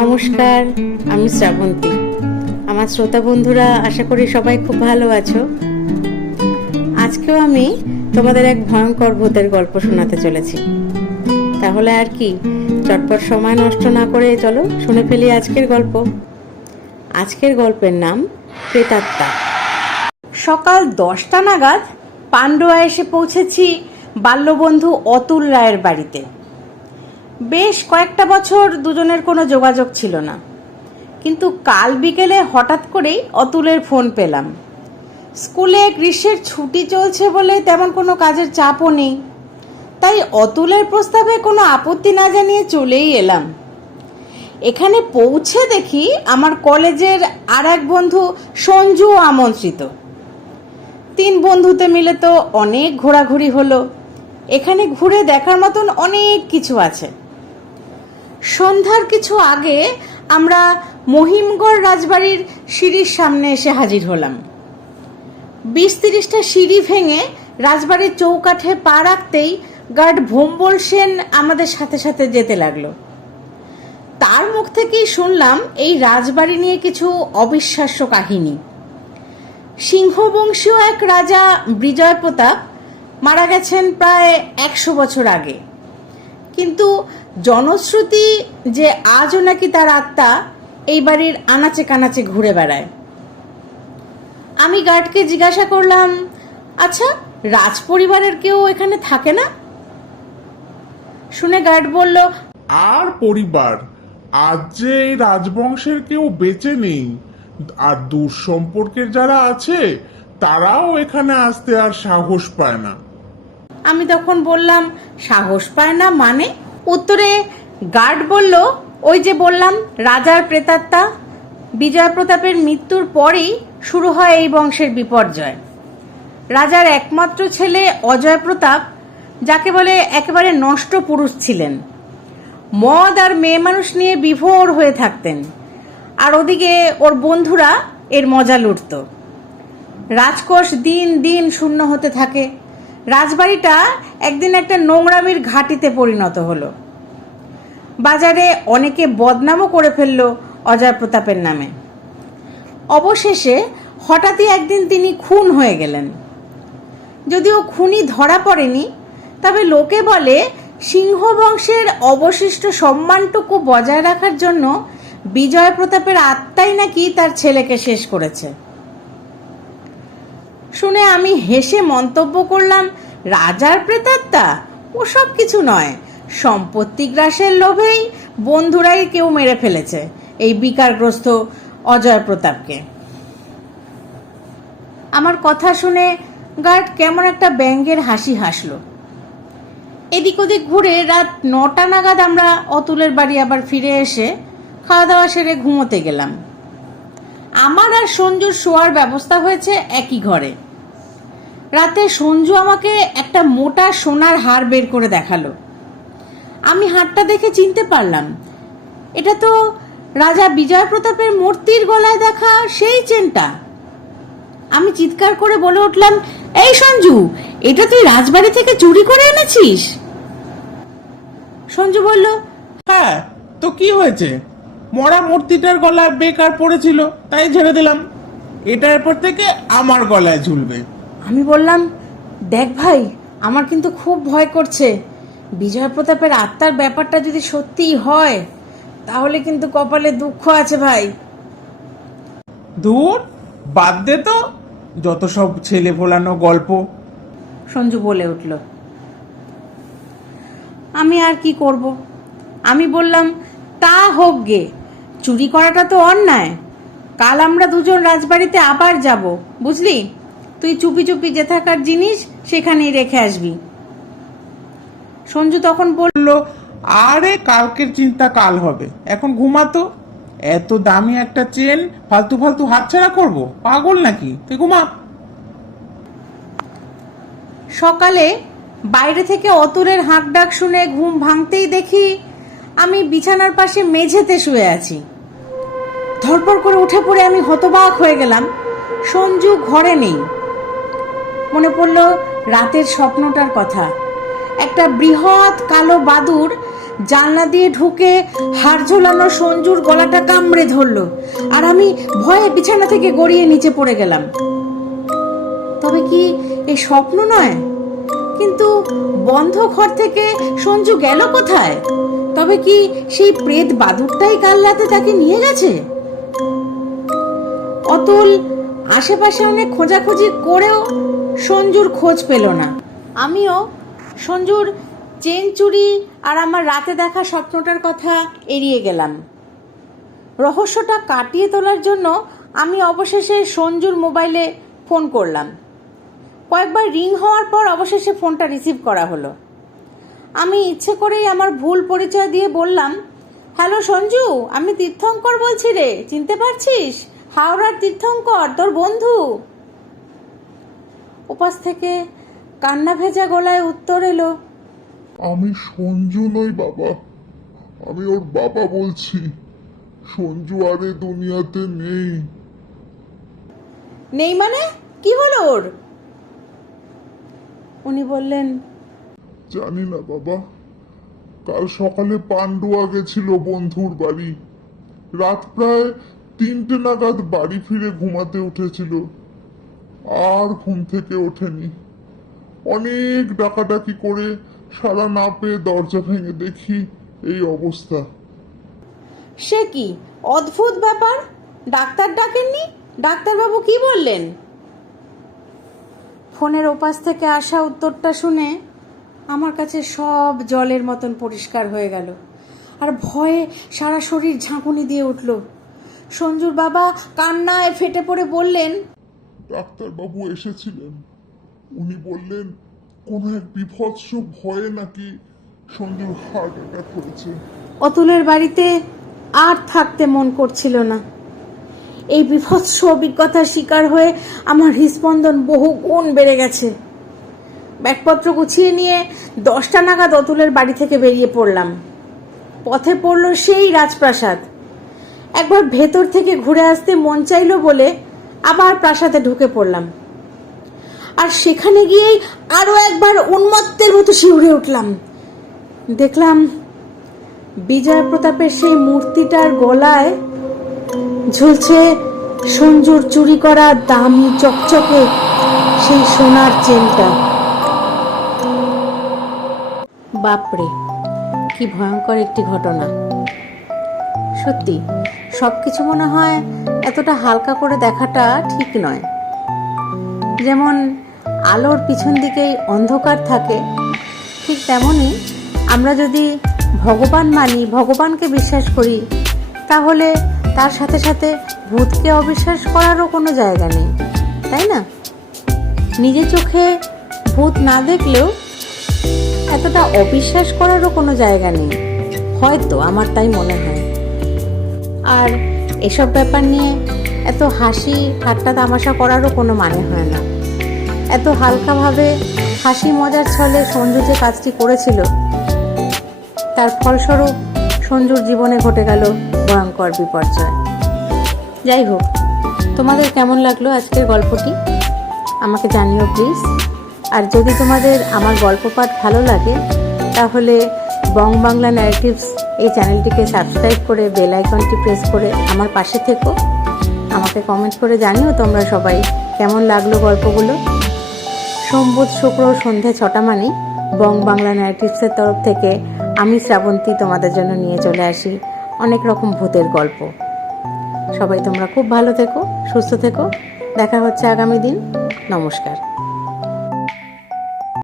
নমস্কার, আমি শ্রাবন্তী। আমার শ্রোতা বন্ধুরা, আশা করি সবাই খুব ভালো আছো। আজকেও আমি তোমাদের এক ভয়ঙ্কর ভূতের গল্প শোনাতে চলেছি। তাহলে আর কি, চটপট সময় নষ্ট না করে চলো শুনে ফেলি আজকের গল্প। আজকের গল্পের নাম প্রেতাত্মা। সকাল 10টা নাগাদ পান্ডুয়া এসে পৌঁছেছি বাল্যবন্ধু অতুল রায়ের বাড়িতে। বেশ কয়েকটা বছর দুজনের কোনো যোগাযোগ ছিল না, কিন্তু কাল বিকেলে হঠাৎ করেই অতুলের ফোন পেলাম। স্কুলে গ্রীষ্মের ছুটি চলছে বলে তেমন কোনো কাজের চাপও নেই, তাই অতুলের প্রস্তাবে কোনো আপত্তি না জানিয়ে চলেই এলাম। এখানে পৌঁছে দেখি আমার কলেজের আর এক বন্ধু সঞ্জুও আমন্ত্রিত। 3 বন্ধুতে মিলে তো অনেক ঘোরাঘুরি হলো। এখানে ঘুরে দেখার মতন অনেক কিছু আছে। সন্ধ্যার কিছু আগে আমরা মহিমগড় রাজবাড়ির সিঁড়ির সামনে এসে হাজির হলাম। 20-30টা সিঁড়ি ভেঙে রাজবাড়ির চৌকাঠে পা রাখতেই গার্ড ভোম্বল সেন আমাদের সাথে সাথে যেতে লাগলো। তার মুখ থেকেই শুনলাম এই রাজবাড়ি নিয়ে কিছু অবিশ্বাস্য কাহিনী। সিংহবংশীয় এক রাজা বিজয় প্রতাপ মারা গেছেন প্রায় 100 বছর আগে, কিন্তু জনশ্রুতি যে আজও নাকি তার আত্মা এই বাড়ির আনাচে কানাচে ঘুরে বেড়ায়। আমি গার্ডকে জিজ্ঞাসা করলাম, আচ্ছা, রাজ পরিবারের কেউ এখানে থাকে না? শুনে গার্ড বলল, আর পরিবার, আজ যে এই রাজবংশের কেউ বেঁচে নেই, আর দূর সম্পর্কের যারা আছে তারাও এখানে আসতে আর সাহস পায় না। আমি তখন বললাম, সাহস পায় না মানে? উত্তরে গার্ড বলল, ওই যে বললাম রাজার প্রেতাত্মা। বিজয় প্রতাপের মৃত্যুর পরেই শুরু হয় এই বংশের বিপর্যয়। রাজার একমাত্র ছেলে অজয় প্রতাপ, যাকে বলে একেবারে নষ্ট পুরুষ ছিলেন, মদ আর মেয়ে মানুষ নিয়ে বিভোর হয়ে থাকতেন, আর ওদিকে ওর বন্ধুরা এর মজা লুটত। রাজকোষ দিন দিন শূন্য হতে থাকে। রাজবাড়িটা একদিন একটা নোংরামির ঘাঁটিতে পরিণত হলো। বাজারে অনেকে বদনামও করে ফেললো অজয় প্রতাপের নামে। অবশেষে হঠাৎই একদিন তিনি খুন হয়ে গেলেন। যদিও খুনি ধরা পড়েনি, তবে লোকে বলে সিংহ বংশের অবশিষ্ট সম্মানটুকু বজায় রাখার জন্য বিজয় প্রতাপের আত্মাই নাকি তার ছেলেকে শেষ করেছে। শুনে আমি হেসে মন্তব্য করলাম, রাজার প্রেতাত্মা ওসব কিছু নয়, সম্পত্তি গ্রাসের লোভেই বন্ধুরাই কেউ মেরে ফেলেছে এই বিকারগ্রস্ত অজয় প্রতাপকে। আমার কথা শুনে গার্ড কেমন একটা ব্যঙ্গের হাসি হাসলো। এদিক ওদিক ঘুরে রাত 9টা নাগাদ আমরা অতুলের বাড়ি আবার ফিরে এসে খাওয়া দাওয়া সেরে ঘুমোতে গেলাম। আমার আর সঞ্জুর শোয়ার ব্যবস্থা হয়েছে একই ঘরে। রাতে সঞ্জু আমাকে একটা মোটা সোনার হার বের করে দেখালো। আমি হারটা দেখে চিনতে পারলাম, এটা তো রাজা বিজয় প্রতাপের মূর্তির গলায় দেখা সেই চেনটা। আমি চিৎকার করে বলে উঠলাম, এই সঞ্জু, এটা তুই রাজবাড়ি থেকে চুরি করে এনেছিস? সঞ্জু বলল, হ্যাঁ, তো কি হয়েছে? মরা মূর্তিটার গলায় বেকার পড়েছিল, তাই ঝেড়ে দিলাম। এটা এরপর থেকে আমার গলায় ঝুলবে। আমি বললাম, দেখ ভাই, আমার কিন্তু খুব ভয় করছে। বিজয় প্রতাপের আত্মার ব্যাপারটা যদি সত্যিই হয়, তাহলে কিন্তু কপালে দুঃখ আছে ভাই। ধুর, বাদ দে তো, যত সব ছেলে ভোলানো গল্প। সঞ্জু বলে উঠল। আমি আর কি করব? আমি বললাম, তা হোক গে, চুরি করাটা তো অন্যায়। কাল আমরা দুজন রাজবাড়িতে আবার যাব, বুঝলি? তুই চুপি চুপি যে থাকার জিনিস সেখানেই রেখে আসবি। সঞ্জু তখন বলল, আরে কালকের চিন্তা কাল হবে, এখন ঘুমাতো। এত দামি একটা চেন ফালতু ফালতু হাতছাড়া করবো? পাগল নাকি? তুই ঘুমা। সকালে বাইরে থেকে অতুলের হাঁক ডাক শুনে ঘুম ভাঙতেই দেখি আমি বিছানার পাশে মেঝেতে শুয়ে আছি। ধরপড় করে উঠে পড়ে আমি হতবাক হয়ে গেলাম, সঞ্জু ঘরে নেই। মনে পড়ল রাতের স্বপ্নটার কথা। একটা বৃহৎ কালো বাদুড় জানলা দিয়ে ঢুকে হাড় ঝোলানো সঞ্জুর গলাটা কামড়ে ধরলো, আর আমি ভয়ে বিছানা থেকে গড়িয়ে নিচে পড়ে গেলাম। তবে কি এই স্বপ্ন নয়? কিন্তু বন্ধ ঘর থেকে সঞ্জু গেল কোথায়? তবে কি সেই প্রেত বাদুরটাই কাল রাতে তাকে নিয়ে গেছে? অতুল আশেপাশে অনেক খোঁজাখুঁজি করেও সঞ্জুর খোঁজ পেল না। আমিও সঞ্জুর চেন চুরি আর আমার রাতে দেখা স্বপ্নটার কথা এড়িয়ে গেলাম। রহস্যটা কাটিয়ে তোলার জন্য আমি অবশেষে সঞ্জুর মোবাইলে ফোন করলাম। কয়েকবার রিং হওয়ার পর অবশেষে ফোনটা রিসিভ করা হলো। আমি ইচ্ছে করেই আমার ভুল পরিচয় দিয়ে বললাম, হ্যালো সঞ্জু, আমি তীর্থঙ্কর বলছি রে, চিনতে পারছিস? হাওড়ার তীর্থঙ্কর, তোর বন্ধু। ওপাশ থেকে কান্না ভেজা গলায় উত্তর এলো, আমি সঞ্জু নই বাবা, আমি ওর বাবা বলছি। সঞ্জু আর এ দুনিয়াতে নেই। নেই মানে? কি হলো ওর? উনি বললেন, জানি না বাবা, কাল সকালে পান্ডুয়া গেছিল বন্ধুর বাড়ি। রাত প্রায় 3টে নাগাদ বাড়ি ফিরে ঘুমাতে উঠেছিল, আর ঘুম থেকে ওঠেনি। অনেক ডাকাডাকি করে সাড়া না পেয়ে দরজা ভেঙে দেখি এই অবস্থা। সে কি অদ্ভুত ব্যাপার! ডাক্তার ডাকেননি? ডাক্তারবাবু কি বললেন? ফোনের ওপাশ থেকে আসা উত্তরটা শুনে আমার কাছে সব জলের মতন পরিষ্কার হয়ে গেল, আর ভয়ে সারা শরীর ঝাঁকুনি দিয়ে উঠল। সঞ্জুর বাবা কান্নায় ফেটে পড়ে বললেন, ডাক্তারবাবু এসেছিলেন। উনি বললেন কোনো এক বিভৎস ভয়ে নাকি সঞ্জুর হার্ট অ্যাটাক হয়েছে। অতুলের বাড়িতে আর থাকতে মন করছিল না। এই বিভৎস অভিজ্ঞতার শিকার হয়ে আমার হৃদস্পন্দন বহু গুণ বেড়ে গেছে। ব্যাগপত্র গুছিয়ে নিয়ে 10টা নাগাদ অতুলের বাড়ি থেকে বেরিয়ে পড়লাম। পথে পড়ল সেই রাজপ্রাসাদ। একবার ভেতর থেকে ঘুরে আসতে মন চাইলো বলে আবার প্রাসাদে ঢুকে পড়লাম। আর সেখানে গিয়েই আরো একবার উন্মত্তের মতো শিউরে উঠলাম। দেখলাম বিজয় প্রতাপের সেই মূর্তিটার গলায় ঝুলছে সঞ্জুর চুরি করা দামি চকচকে সেই সোনার চেনটা। বাপরে, কি ভয়ঙ্কর একটি ঘটনা! সত্যি সবকিছু মনে হয় এতটা হালকা করে দেখাটা ঠিক নয়। যেমন আলোর পিছন দিকেই অন্ধকার থাকে, ঠিক তেমনই আমরা যদি ভগবান মানি, ভগবানকে বিশ্বাস করি, তাহলে তার সাথে সাথে ভূতকে অবিশ্বাস করারও কোনো জায়গা নেই, তাই না? নিজে চোখে ভূত না দেখলেও এতটা অবিশ্বাস করারও কোনো জায়গা নেই, হয়তো আমার তাই মনে হয়। আর এসব ব্যাপার নিয়ে এত হাসি ঠাট্টা তামাশা করারও কোনো মানে হয় না। এত হালকাভাবে হাসি মজার ছলে সঞ্জু যে কাজটি করেছিল, তার ফলস্বরূপ সঞ্জুর জীবনে ঘটে গেল ভয়ঙ্কর বিপর্যয়। যাই হোক, তোমাদের কেমন লাগলো আজকের গল্পটি আমাকে জানিও প্লিজ। আর যদি তোমাদের আমার গল্প পাঠ ভালো লাগে, তাহলে বং বাংলা ন্যারেটিভস এই চ্যানেলটিকে সাবস্ক্রাইব করে বেল আইকনটি প্রেস করে আমার পাশে থেকো। আমাকে কমেন্ট করে জানিও তোমরা সবাই কেমন লাগলো গল্পগুলো। সোম বুধ শুক্র সন্ধে 6টা মানেই বং বাংলা ন্যারেটিভসের তরফ থেকে আমি শ্রাবন্তী তোমাদের জন্য নিয়ে চলে আসি অনেক রকম ভূতের গল্প। সবাই তোমরা খুব ভালো থেকো, সুস্থ থেকো। দেখা হচ্ছে আগামী দিন। নমস্কার।